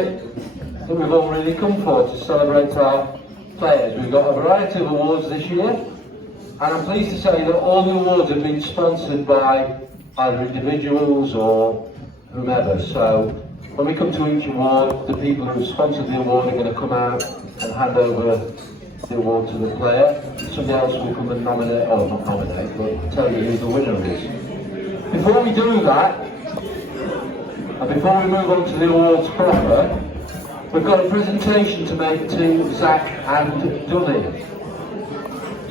bit that we've all really come for, to celebrate our players. We've got a variety of awards this year, and I'm pleased to say that all the awards have been sponsored by either individuals or whomever. So when we come to each award, the people who have sponsored the award are going to come out and hand over the award to the player. Somebody else will come and nominate, or not nominate, but tell you who the winner is. Before we do that, and before we move on to the awards proper, we've got a presentation to make to Zach and Dunny.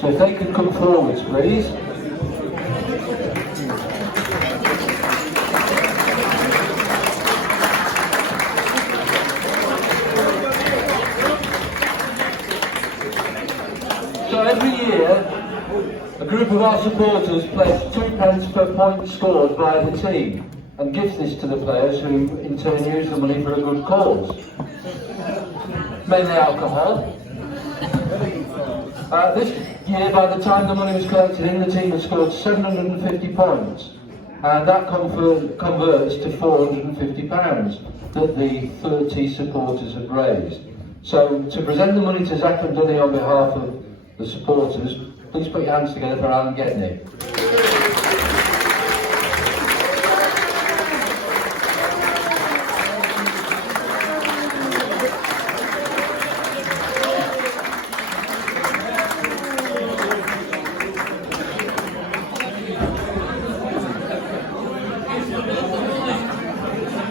So if they could come forwards, please. So every year, a group of our supporters pledge £2 per point scored by the team and gives this to the players, who in turn use the money for a good cause. Mainly alcohol. This year, by the time the money was collected in, the team had scored 750 points, and that converts to £450 that the 30 supporters have raised. So to present the money to Zach and Dunny on behalf of the supporters, please put your hands together for Alan Gedney.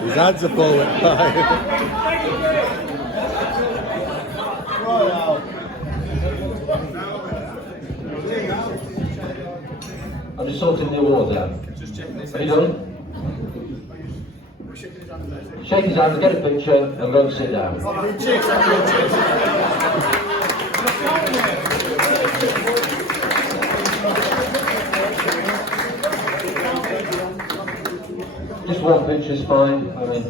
His hands are forward. I'm just sorting the awards out. Are you done? Shake his hand, get a picture, and go and sit down. Just one picture's fine. I mean,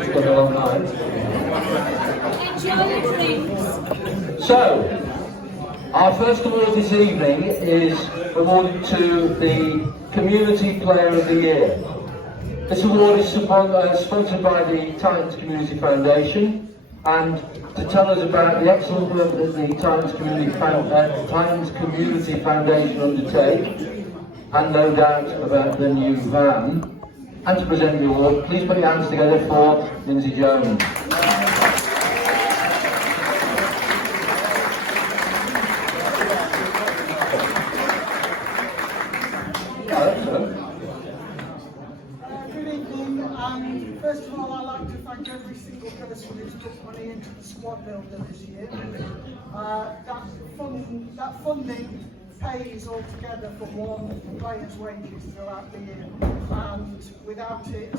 it's been a long night. So, our first award this evening is awarded to the Community Player of the Year. This award is sponsored by the Titans Community Foundation, and to tell us about the excellent work that the Titans Community Foundation undertake, and no doubt about the new van, and to present the award, please put your hands together for Lindsay Jones. Good evening. First of all, I'd like to thank every single person who's put money into the squad builder this year. That funding pays altogether for one player's wages throughout the year, and without it,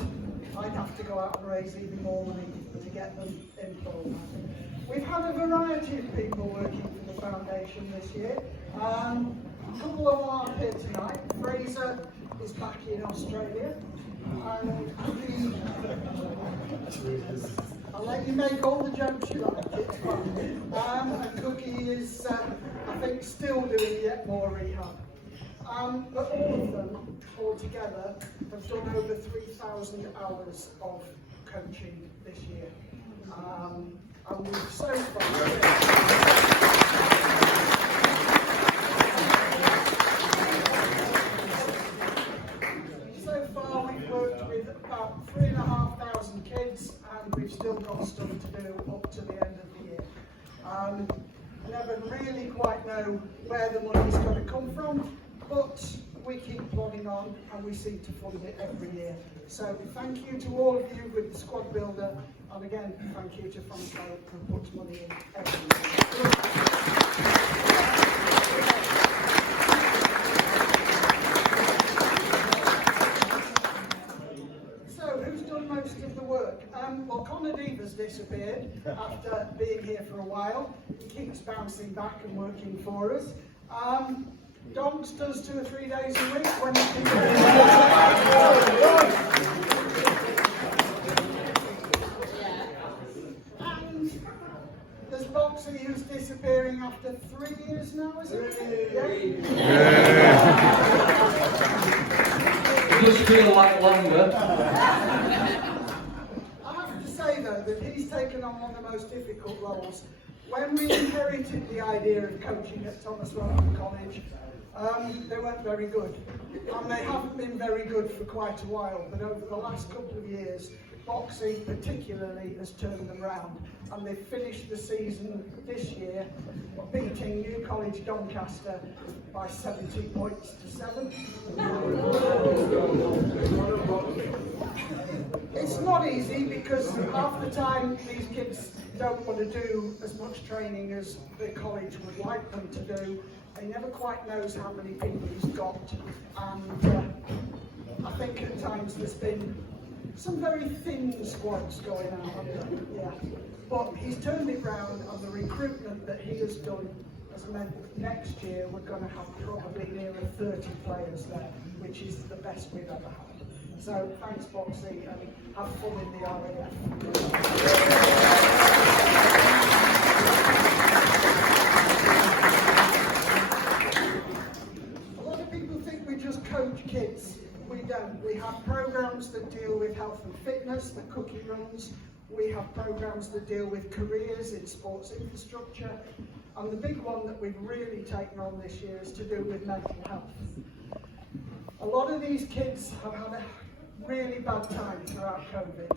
I'd have to go out and raise even more money to get them employed. We've had a variety of people working for the foundation this year. A couple of them are here tonight. Fraser is back in Australia, and I'll let you make all the jokes you like, it's fun. And Cookie is, I think, still doing yet more rehab. But all of them, altogether, have done over 3,000 hours of coaching this year. And we've so far we've worked with about 3,500 kids, and we've still got stuff to do up to the end of the year. Never really quite know where the money's going to come from, but we keep plodding on and we seem to fund it every year. So thank you to all of you with the squad builder, and again thank you to Franco who puts money in every year. So who's done most of the work? Well, Connor Deaver's disappeared after being here for a while. He keeps bouncing back and working for us. Donks does 2 or 3 days a week when he's And there's Boxy who's disappearing after 3 years now, is it? Yeah. It does feel like longer. I have that he's taken on one of the most difficult roles. When we inherited the idea of coaching at Thomas Wellcome College, they weren't very good, and they haven't been very good for quite a while, but over the last couple of years, boxing particularly has turned them round, and they've finished the season this year beating New College Doncaster by 70 points to 7. It's not easy because half the time these kids don't want to do as much training as the college would like them to do. He never quite knows how many people he's got, and I think at times there's been some very thin squads going out, yeah. But he's turned it round, and the recruitment that he has done has meant next year we're going to have probably nearly 30 players there, which is the best we've ever had. So thanks, Boxy, and have fun in the RAF. Coach kids. We don't. We have programs that deal with health and fitness, the cookie runs. We have programs that deal with careers in sports infrastructure. And the big one that we've really taken on this year is to do with mental health. A lot of these kids have had a really bad time throughout COVID,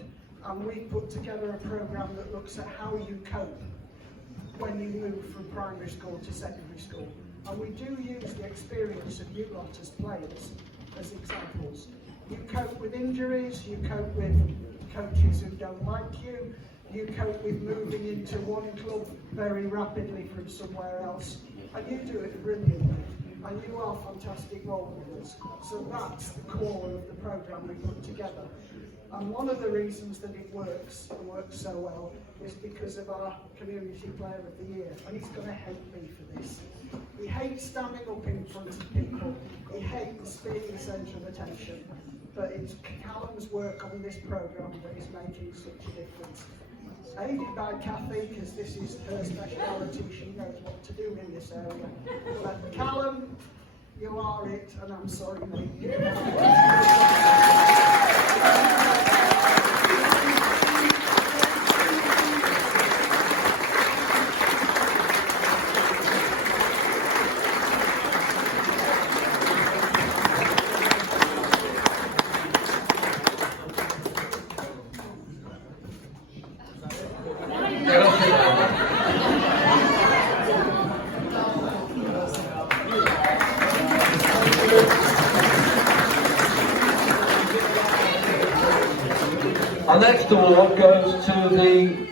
and we put together a program that looks at how you cope when you move from primary school to secondary school. And we do use the experience of you lot as players as examples. You cope with injuries, you cope with coaches who don't like you, you cope with moving into one club very rapidly from somewhere else, and you do it brilliantly. And you are fantastic role models. So that's the core of the programme we put together. And one of the reasons that it works and works so well is because of our Community Player of the Year. And he's going to hate me for this. He hates standing up in front of people. He hates being the centre of attention. But it's Callum's work on this programme that is making such a difference. Aided by Kathy, because this is her speciality, she knows what to do in this area. But Callum, you are it, and I'm sorry, mate. Our next award goes to the